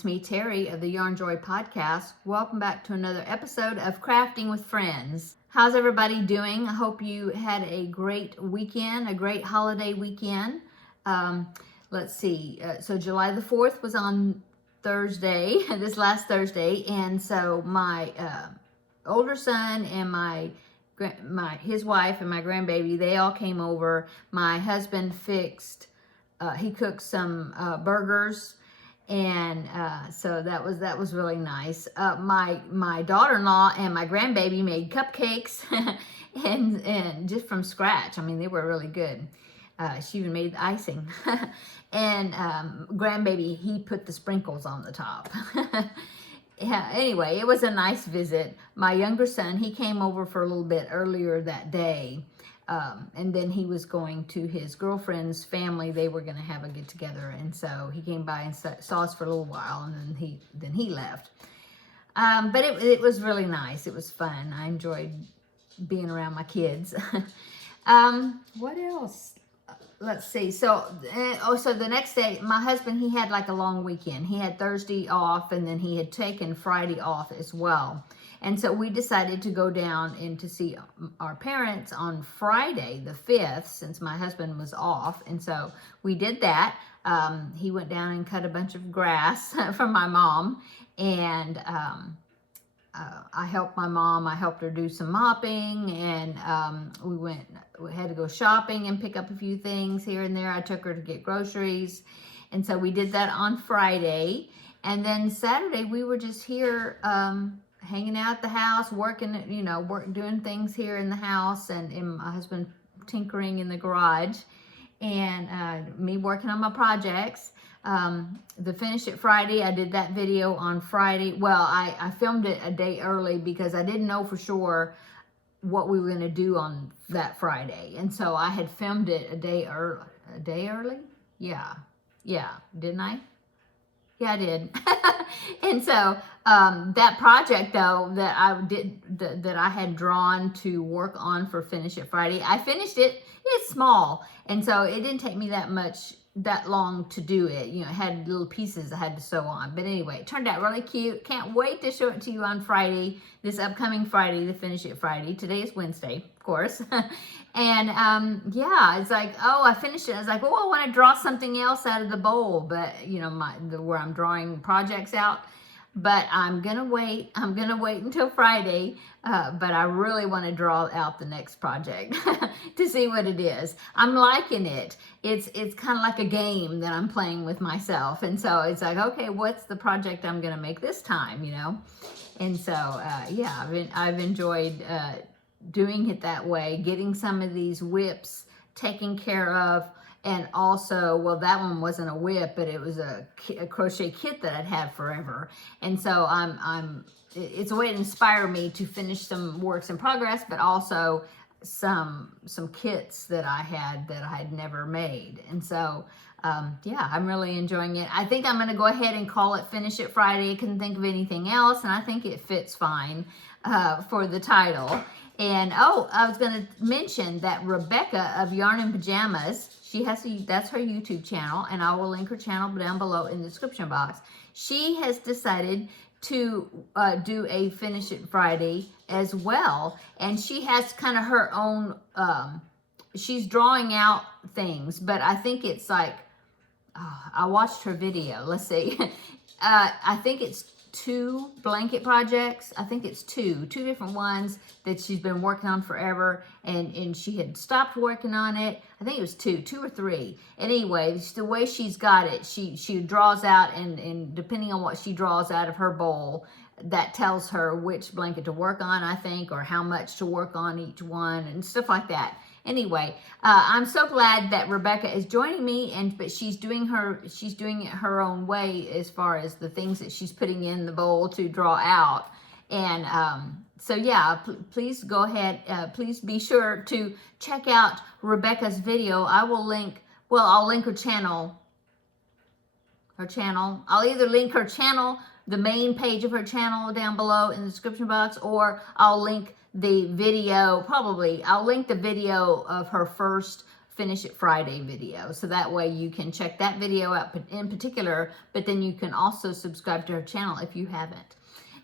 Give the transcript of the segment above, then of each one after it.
it's me, Terri of the Yarn Joy podcast. Welcome back to another episode of Crafting with Friends. How's everybody doing? I hope you had a great weekend, a great holiday weekend. Let's see, so July the 4th was on Thursday, this last Thursday, and so my older son and his wife and my grandbaby, they all came over. My husband he cooked some burgers, and so that was really nice. My daughter-in-law and my grandbaby made cupcakes and just from scratch. I mean, they were really good. She even made the icing. And grandbaby, he put the sprinkles on the top. Yeah, anyway, it was a nice visit. My younger son, he came over for a little bit earlier that day. And then he was going to his girlfriend's family. They were going to have a get together, and so he came by and saw us for a little while, and then he left. But it was really nice. It was fun. I enjoyed being around my kids. What else? Let's see. So the next day, my husband, he had like a long weekend. He had Thursday off, and then he had taken Friday off as well. And so we decided to go down and to see our parents on Friday the 5th, since my husband was off. And so we did that. He went down and cut a bunch of grass for my mom. And I helped my mom. I helped her do some mopping. And we had to go shopping and pick up a few things here and there. I took her to get groceries. And so we did that on Friday. And then Saturday we were just here hanging out at the house, working, doing things here in the house, and my husband tinkering in the garage, and me working on my projects. The Finish It Friday, I did that video on Friday. Well, I filmed it a day early because I didn't know for sure what we were going to do on that Friday. And so I had filmed it a day early? Yeah, didn't I? Yeah, I did. And so that project, though, that I did, that I had drawn to work on for Finish It Friday, I finished it. It's small, and so it didn't take me that long to do it. It had little pieces I had to sew on. But anyway, it turned out really cute. Can't wait to show it to you on Friday, this upcoming Friday, the Finish It Friday. Today is Wednesday, of course. And yeah, it's like, oh, I finished it. I was like, oh, I want to draw something else out of the bowl, but where I'm drawing projects out. But I'm gonna wait. I'm gonna wait until Friday. But I really want to draw out the next project to see what it is. I'm liking it. It's kind of like a game that I'm playing with myself, and so it's like, okay, what's the project I'm gonna make this time? And so yeah, I've enjoyed doing it that way, getting some of these whips taken care of. And also, well, that one wasn't a whip, but it was a crochet kit that I'd had forever. And so it's a way to inspire me to finish some works in progress, but also some kits that I had never made. And so, yeah, I'm really enjoying it. I think I'm going to go ahead and call it Finish It Friday. I couldn't think of anything else, and I think it fits fine for the title. And I was going to mention that Rebecca of Yarn and Pajamas, that's her YouTube channel, and I will link her channel down below in the description box. She has decided to do a Finish It Friday as well, and she has kind of her own, she's drawing out things, but I think it's like, I watched her video, let's see, I think it's 2 blanket projects. I think it's two different ones that she's been working on forever, and she had stopped working on it. I think it was 2 or 3. Anyway, it's the way she's got it, she draws out, and depending on what she draws out of her bowl, that tells her which blanket to work on, I think, or how much to work on each one and stuff like that. Anyway, I'm so glad that Rebecca is joining me, but she's doing it her own way as far as the things that she's putting in the bowl to draw out. And so yeah, please go ahead. Please be sure to check out Rebecca's video. I'll link her channel. I'll either link her channel, the main page of her channel down below in the description box, or I'll link the video, I'll link the video of her first Finish It Friday video. So that way you can check that video out in particular, but then you can also subscribe to her channel if you haven't.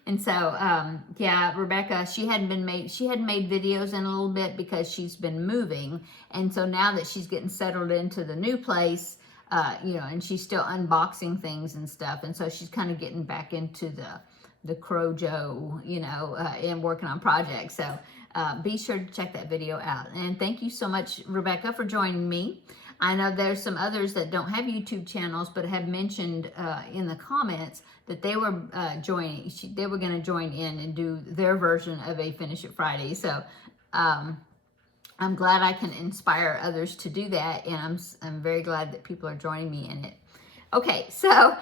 And so, yeah, Rebecca, she hadn't made videos in a little bit because she's been moving. And so now that she's getting settled into the new place, you know, and she's still unboxing things and stuff. And so she's kind of getting back into the Crojo, you know, and working on projects. So be sure to check that video out. And thank you so much, Rebecca, for joining me. I know there's some others that don't have YouTube channels, but have mentioned in the comments that they were they were going to join in and do their version of a Finish It Friday. So I'm glad I can inspire others to do that, and I'm very glad that people are joining me in it. Okay, so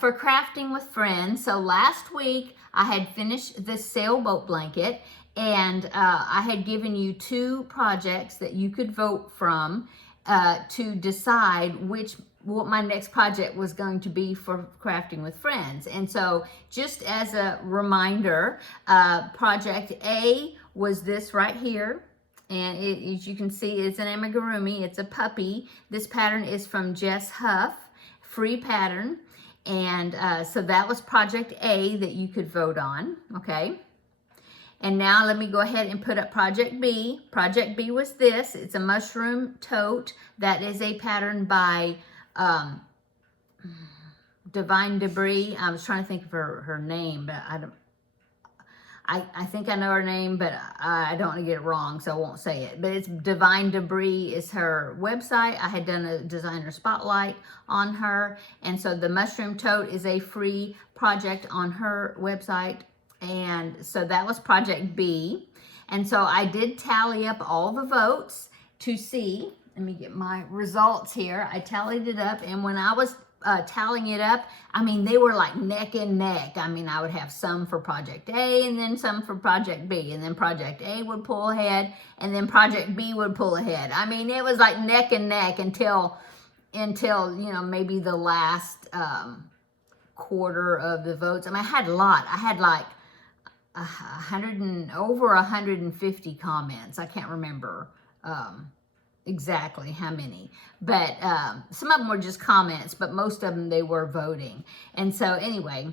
for crafting with friends, so last week I had finished this sailboat blanket, and I had given you 2 projects that you could vote from to decide what my next project was going to be for crafting with friends. And so just as a reminder, project A was this right here. And as you can see, it's an amigurumi. It's a puppy. This pattern is from Jess Huff, free pattern. And so that was project A that you could vote on, okay? And now let me go ahead and put up project B. Project B was this. It's a mushroom tote. That is a pattern by Divine Debris. I was trying to think of her name, but I think I know her name, but I don't want to get it wrong, so I won't say it. But it's Divine Debris is her website. I had done a designer spotlight on her. And so the mushroom tote is a free project on her website. And so that was project B. And so I did tally up all the votes to see. Let me get my results here. I tallied it up, and when I was tallying it up, I mean, they were like neck and neck. I mean, I would have some for project A and then some for project B, and then project A would pull ahead, and then project B would pull ahead. I mean, it was like neck and neck until you know, maybe the last quarter of the votes. I mean, I had a lot. I had like over 150 comments. I can't remember exactly how many, but some of them were just comments, but most of them they were voting. And so anyway,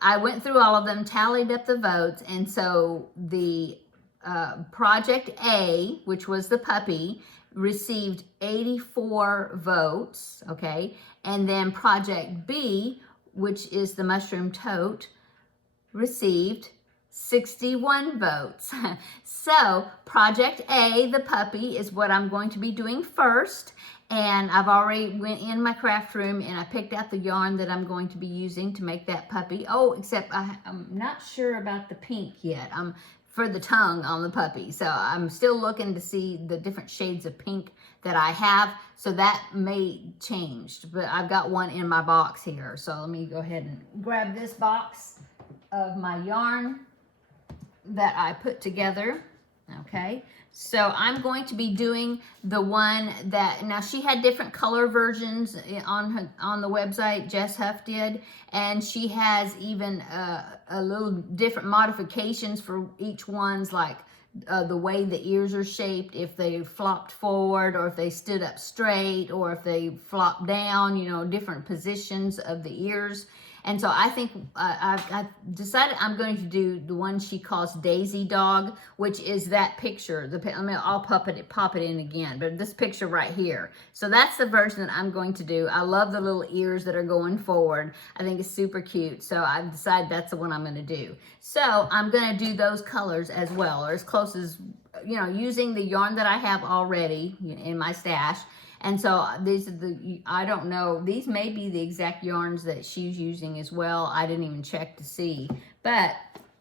I went through all of them, tallied up the votes, and so the project A, which was the puppy, received 84 votes, okay, and then project B, which is the mushroom tote, received 61 votes. So project A, the puppy, is what I'm going to be doing first. And I've already went in my craft room and I picked out the yarn that I'm going to be using to make that puppy. Oh, except I'm not sure about the pink yet. I'm for the tongue on the puppy. So I'm still looking to see the different shades of pink that I have. So that may change, but I've got one in my box here. So let me go ahead and grab this box of my yarn that I put together. Okay, so I'm going to be doing the one that, now she had different color versions on the website, Jess Huff did, and she has even a little different modifications for each one's, like the way the ears are shaped, if they flopped forward or if they stood up straight or if they flopped down, you know, different positions of the ears. And so I think I've decided I'm going to do the one she calls Daisy Dog, which is that picture. I'll pop it in again, but this picture right here. So that's the version that I'm going to do. I love the little ears that are going forward. I think it's super cute. So I've decided that's the one I'm going to do. So I'm going to do those colors as well, or as close as, you know, using the yarn that I have already in my stash. And so these are I don't know, these may be the exact yarns that she's using as well. I didn't even check to see. But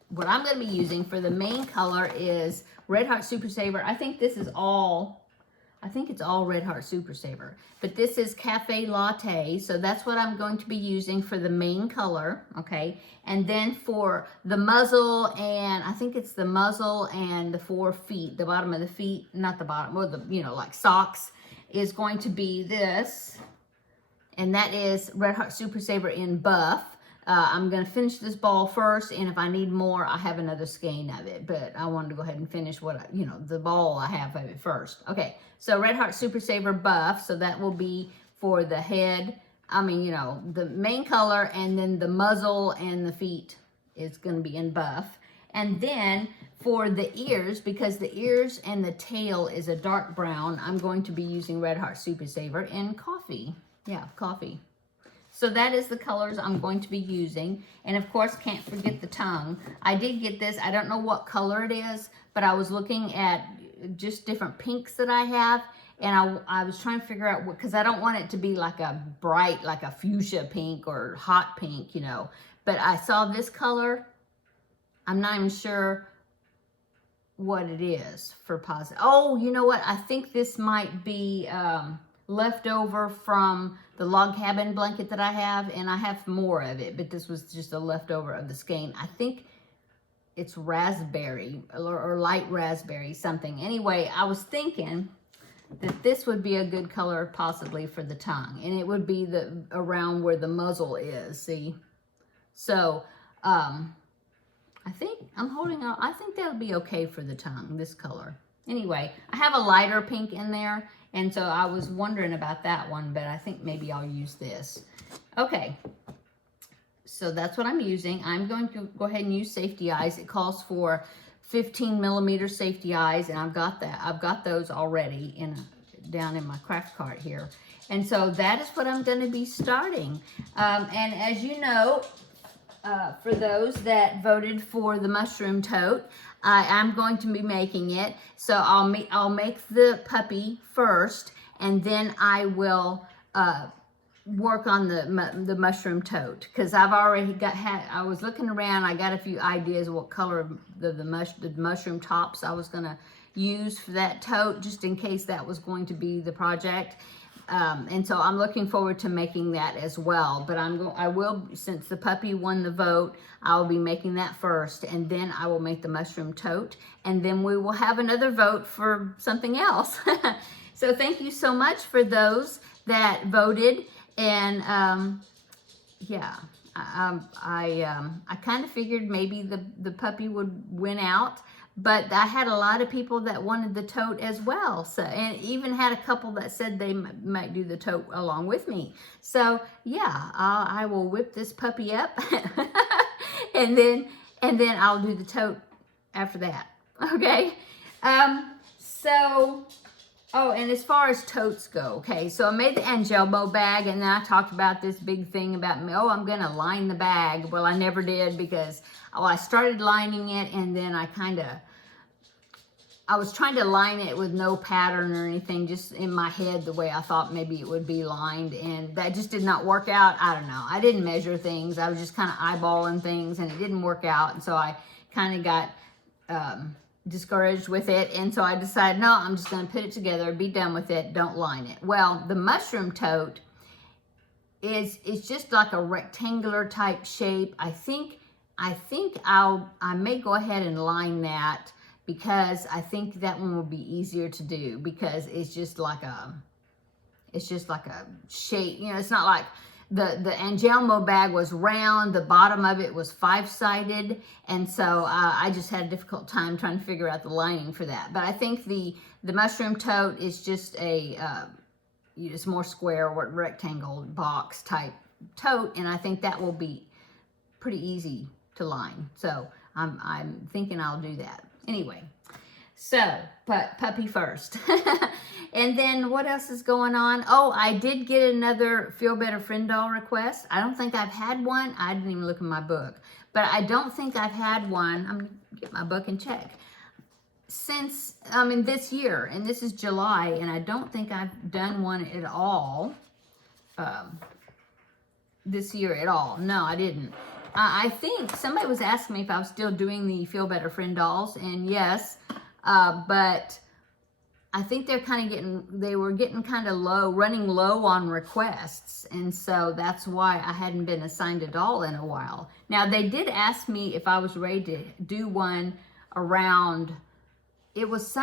what I'm going to be using for the main color is Red Heart Super Saver. I think this is all, I think it's all Red Heart Super Saver. But this is Cafe Latte. So that's what I'm going to be using for the main color, okay? And then for the muzzle, and I think it's the muzzle and the 4 feet, the bottom of the feet, not the bottom, well, the, you know, like socks, is going to be this, and that is Red Heart Super Saver in Buff. I'm going to finish this ball first, and if I need more, I have another skein of it. But I wanted to go ahead and finish the ball I have of it first. Okay, so Red Heart Super Saver Buff, so that will be for the head. The main color, and then the muzzle and the feet is going to be in buff. And then for the ears, because the ears and the tail is a dark brown, I'm going to be using Red Heart Super Saver in coffee. Yeah, coffee. So that is the colors I'm going to be using. And of course, can't forget the tongue. I did get this. I don't know what color it is, but I was looking at just different pinks that I have. And I was trying to figure out what, because I don't want it to be like a bright, like a fuchsia pink or hot pink, But I saw this color. I'm not even sure what it is for positive. Oh, you know what? I think this might be left over from the log cabin blanket that I have, and I have more of it, but this was just a leftover of the skein. I think it's raspberry or light raspberry something. Anyway, I was thinking that this would be a good color possibly for the tongue, and it would be around where the muzzle is, see? So, I think I'm holding out. I think that'll be okay for the tongue, this color. Anyway, I have a lighter pink in there, and so I was wondering about that one, but I think maybe I'll use this. Okay, so that's what I'm using. I'm going to go ahead and use safety eyes. It calls for 15 millimeter safety eyes, and I've got that. I've got those already down in my craft cart here. And so that is what I'm going to be starting. And as you know, for those that voted for the mushroom tote, I'm going to be making it. So I'll make the puppy first, and then I will work on the mushroom tote, because I've already I was looking around. I got a few ideas of what color the mushroom tops I was gonna use for that tote, just in case that was going to be the project. And so I'm looking forward to making that as well. But I will, since the puppy won the vote, I'll be making that first, and then I will make the mushroom tote, and then we will have another vote for something else. So thank you so much for those that voted. And yeah, I kind of figured maybe the puppy would win out. But I had a lot of people that wanted the tote as well. So, and even had a couple that said they might do the tote along with me. So yeah, I will whip this puppy up and then I'll do the tote after that. Okay. Oh, and as far as totes go, okay, so I made the Angelmo bag, and then I talked about this big thing about, I'm going to line the bag. Well, I never did, because I started lining it, and then I was trying to line it with no pattern or anything, just in my head the way I thought maybe it would be lined, and that just did not work out. I don't know. I didn't measure things. I was just kind of eyeballing things, and it didn't work out, and so I kind of got discouraged with it, and so I decided, no, I'm just going to put it together, be done with it, don't line it. Well, the mushroom tote it's just like a rectangular type shape. I think I may go ahead and line that, because I think that one will be easier to do, because it's just like a shape, it's not like the Angelmo bag was round, the bottom of it was 5-sided, and so I just had a difficult time trying to figure out the lining for that. But I think the mushroom tote is just it's more square or rectangle box type tote, and I think that will be pretty easy to line. So I'm thinking I'll do that. Anyway, so puppy first. And then what else is going on? Oh, I did get another Feel Better Friend doll request. I don't think I've had one. I didn't even look in my book. But I don't think I've had one. I'm going to get my book and check. Since, this year, and this is July, and I don't think I've done one at all this year at all. No, I didn't. I think somebody was asking me if I was still doing the Feel Better Friend dolls, and yes, but I think they were getting kind of low, running low on requests, and so that's why I hadn't been assigned a doll in a while. Now, they did ask me if I was ready to do one around, it was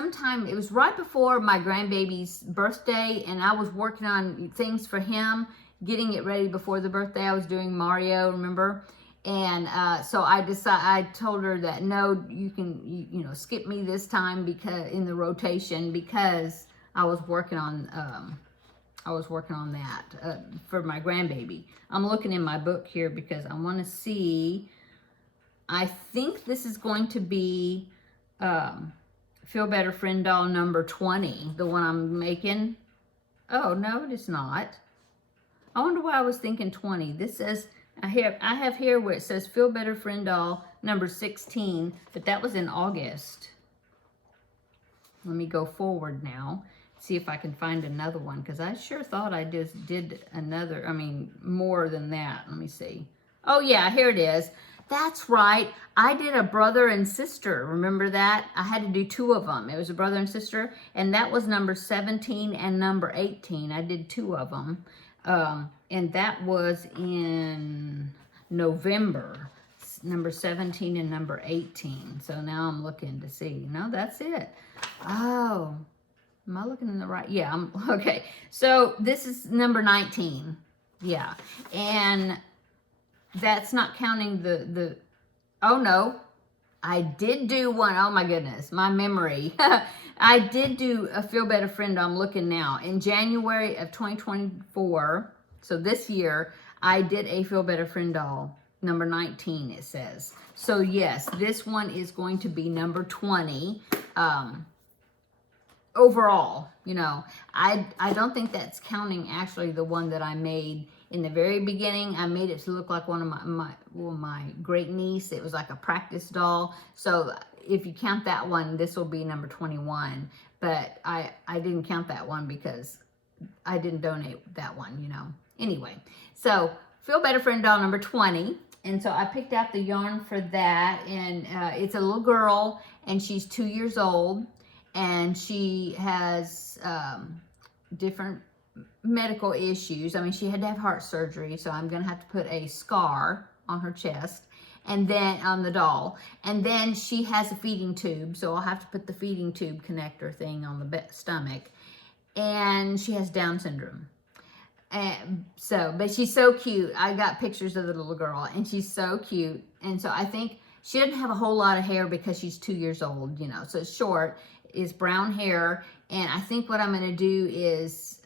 right before my grandbaby's birthday, and I was working on things for him, getting it ready before the birthday. I was doing Mario, remember? And so I told her that no, you can you know, skip me this time because in the rotation, because I was working on that for my grandbaby. I'm looking in my book here because I want to see. I think this is going to be Feel Better Friend doll number 20, the one I'm making. Oh no, it is not. I wonder why I was thinking 20. This says, I have here where it says Feel Better Friend doll number 16, but that was in August. Let me go forward now, see if I can find another one, because I sure thought I just did another, I mean, more than that. Let me see. Oh yeah, here it is. That's right. I did a brother and sister. Remember that? I had to do 2 of them. It was a brother and sister, and that was number 17 and number 18. I did 2 of them. And that was in November, number 17 and number 18. So now I'm looking to see. No, that's it. Oh, am I looking in the right? Yeah, I'm okay. So this is number 19. Yeah. And that's not counting the oh no, I did do one. Oh my goodness, my memory. I did do a Feel Better Friend. I'm looking now. In January of 2024, so this year, I did a Feel Better Friend doll, number 19, it says. So yes, this one is going to be number 20. Overall, you know, I don't think that's counting actually the one that I made in the very beginning. I made it to look like one of my great niece. It was like a practice doll. So if you count that one, this will be number 21. But I didn't count that one because I didn't donate that one, you know. Anyway, so Feel Better Friend doll number 20. And so I picked out the yarn for that. And it's a little girl, and she's 2 years old. And she has different medical issues. I mean, she had to have heart surgery, so I'm going to have to put a scar on her chest, and then on the doll. And then she has a feeding tube, so I'll have to put the feeding tube connector thing on the stomach. And she has Down syndrome. And so, but she's so cute. I got pictures of the little girl, and she's so cute. And so I think she doesn't have a whole lot of hair because she's 2 years old, you know, so it's short. Is brown hair, and I think what I'm going to do is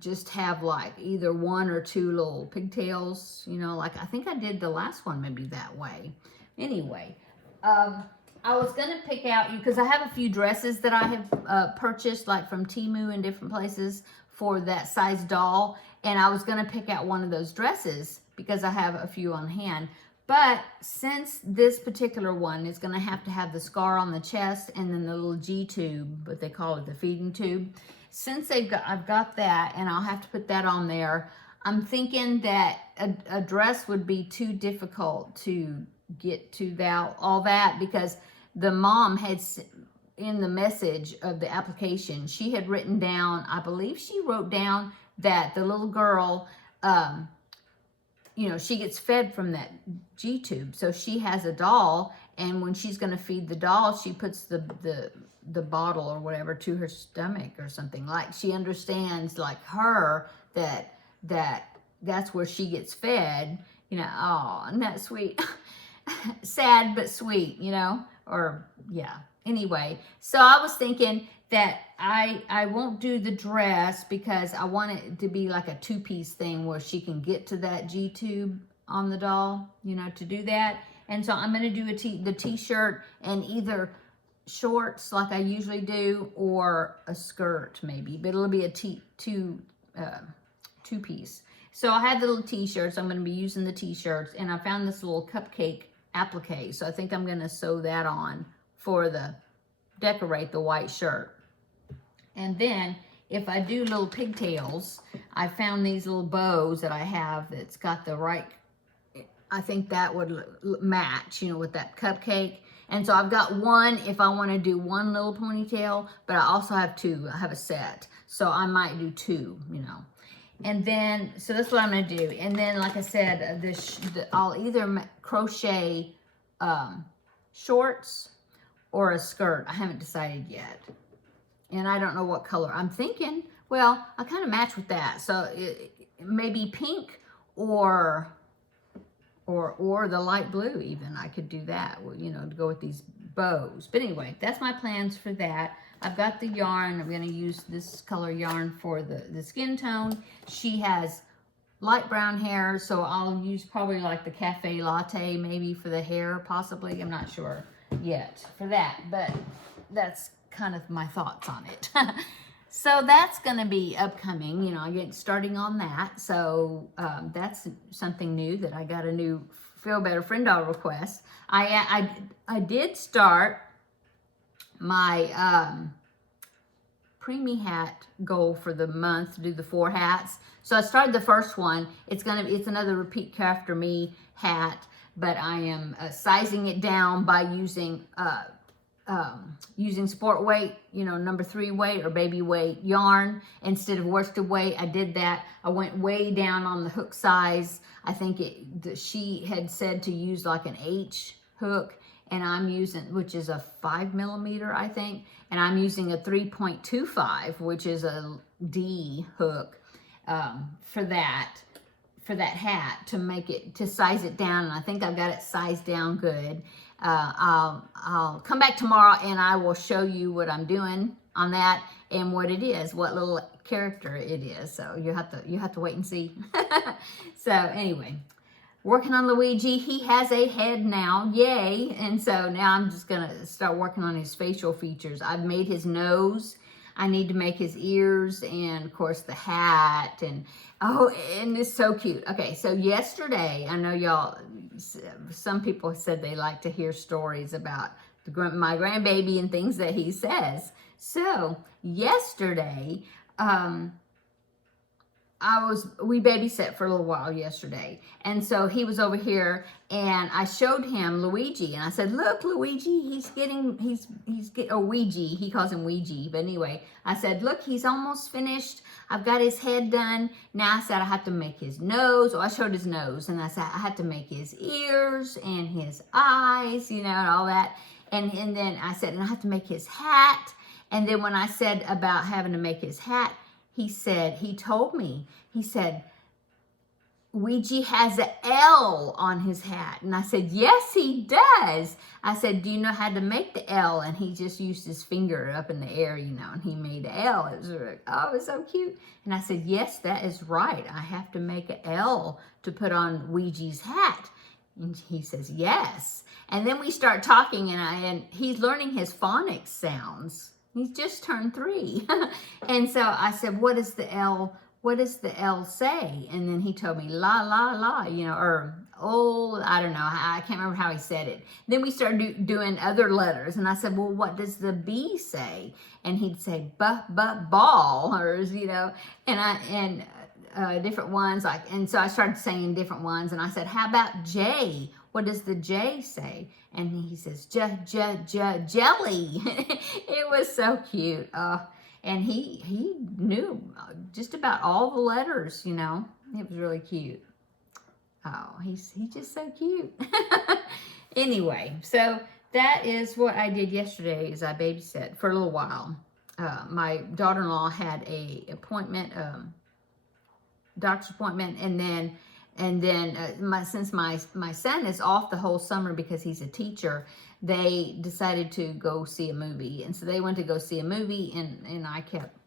just have like either 1 or 2 little pigtails, you know, like I think I did the last one maybe that way. Anyway, I was going to pick out, because I have a few dresses that I have purchased like from Temu and different places for that size doll, and I was going to pick out one of those dresses because I have a few on hand. But since this particular one is going to have the scar on the chest and then the little G tube, but they call it the feeding tube, since I've got that and I'll have to put that on there, I'm thinking that a dress would be too difficult to get to all that, because the mom had, in the message of the application, she had written down, I believe she wrote down that the little girl, you know, she gets fed from that G tube. So she has a doll, and when she's going to feed the doll, she puts the bottle or whatever to her stomach or something. Like, she understands, like her, that's where she gets fed. You know, oh, isn't that sweet? Sad but sweet, you know? Or, yeah. Anyway, so I was thinking that I won't do the dress because I want it to be like a 2-piece thing where she can get to that G tube on the doll, you know, to do that. And so I'm going to do the t-shirt and either shorts like I usually do, or a skirt maybe, but it'll be a two-piece. So I had the little t-shirts. I'm going to be using the t-shirts, and I found this little cupcake applique. So I think I'm going to sew that on for decorate the white shirt. And then if I do little pigtails, I found these little bows that I have that's got the right, I think that would match, you know, with that cupcake. And so I've got one if I want to do one little ponytail, but I also have 2. I have a set. So I might do 2, you know. And then, so that's what I'm going to do. And then, like I said, I'll either crochet shorts or a skirt. I haven't decided yet. And I don't know what color. I'm thinking, well, I kind of match with that. So maybe pink or the light blue even. I could do that, you know, to go with these bows. But anyway, that's my plans for that. I've got the yarn. I'm going to use this color yarn for the skin tone. She has light brown hair, so I'll use probably like the cafe latte maybe for the hair, possibly. I'm not sure yet for that, but that's kind of my thoughts on it. So that's going to be upcoming, you know, I get starting on that. So that's something new that I got a new Feel Better Friend Doll request. I did start my preemie hat goal for the month to do the 4 hats. So I started the first one. It's another Repeat After Me hat, but I am sizing it down by using sport weight, you know, number 3 weight or baby weight yarn instead of worsted weight. I did that. I went way down on the hook size. I think she had said to use like an H hook, and I'm using, which is a 5 millimeter, I think, and I'm using a 3.25, which is a D hook for that hat to size it down. And I think I've got it sized down good. I'll come back tomorrow and I will show you what I'm doing on that and what it is, what little character it is. So you have to wait and see. So anyway, working on Luigi. He has a head now, yay! And so now I'm just gonna start working on his facial features. I've made his nose. I need to make his ears and of course the hat, and and it's so cute. Okay, so yesterday, I know y'all, some people said they like to hear stories about my grandbaby and things that he says. So yesterday, we babysat for a little while yesterday. And so he was over here and I showed him Luigi and I said, look, Luigi, he's getting Ouija. He calls him Ouija. But anyway, I said, look, he's almost finished. I've got his head done. Now I said, I have to make his nose. Well, I showed his nose and I said, I had to make his ears and his eyes, you know, and all that. And then I said, and I have to make his hat. And then when I said about having to make his hat, he told me, Ouija has an L on his hat. And I said, yes, he does. I said, do you know how to make the L? And he just used his finger up in the air, you know, and he made the L. It was so cute. And I said, yes, that is right. I have to make an L to put on Ouija's hat. And he says, yes. And then we start talking and he's learning his phonics sounds. He's just turned 3. And so I said, what does the L say? And then he told me, la, la, la, you know, or, oh, I don't know. I can't remember how he said it. Then we started doing other letters. And I said, well, what does the B say? And he'd say, ball, or, you know, and different ones. And so I started saying different ones. And I said, how about J? What does the J say? And he says, jelly. It was so cute. And he knew just about all the letters, you know. It was really cute. Oh, he's just so cute. Anyway, so that is what I did yesterday is I babysat for a little while. My daughter-in-law had a appointment, doctor's appointment, and then since my son is off the whole summer because he's a teacher, they decided to go see a movie. And so they went to go see a movie, and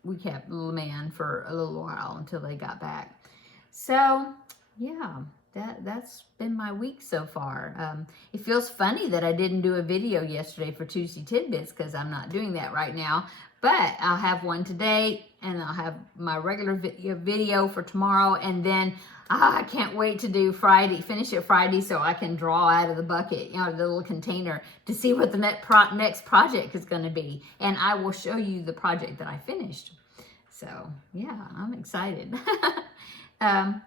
we kept little man for a little while until they got back. So yeah, that's been my week so far. It feels funny that I didn't do a video yesterday for Tuesday Tidbits because I'm not doing that right now. But I'll have one today, and I'll have my regular video for tomorrow, and then I can't wait to do finish it Friday so I can draw out of the bucket, you know, the little container to see what the next project is going to be. And I will show you the project that I finished. So, yeah, I'm excited. And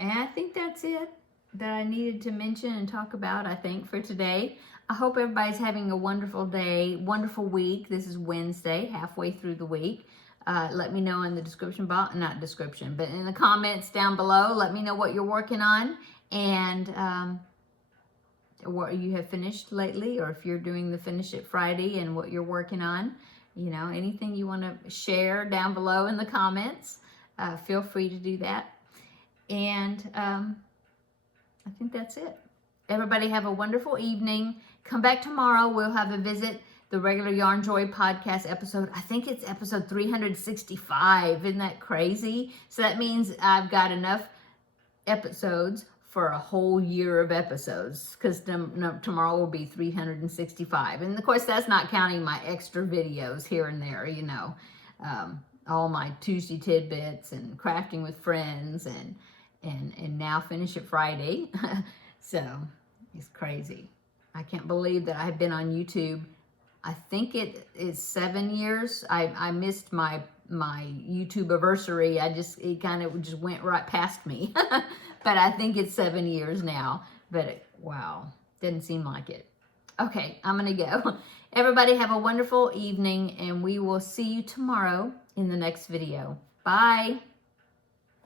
I think that's it that I needed to mention and talk about, I think, for today. I hope everybody's having a wonderful day, wonderful week. This is Wednesday, halfway through the week. Let me know in the description box, not description, but in the comments down below. Let me know what you're working on and what you have finished lately, or if you're doing the Finish It Friday and what you're working on. You know, anything you want to share down below in the comments, feel free to do that. And I think that's it. Everybody have a wonderful evening. Come back tomorrow. We'll have a visit. The regular Yarn Joy podcast episode. I think it's episode 365. Isn't that crazy? So that means I've got enough episodes for a whole year of episodes, because tomorrow will be 365. And of course, that's not counting my extra videos here and there, you know, all my Tuesday tidbits and crafting with friends and now Finish It Friday. So it's crazy. I can't believe that I've been on YouTube. I think it is 7 years. I missed my YouTube anniversary. It kind of just went right past me. But I think it's 7 years now. But wow, didn't seem like it. Okay, I'm gonna go. Everybody have a wonderful evening, and we will see you tomorrow in the next video. Bye.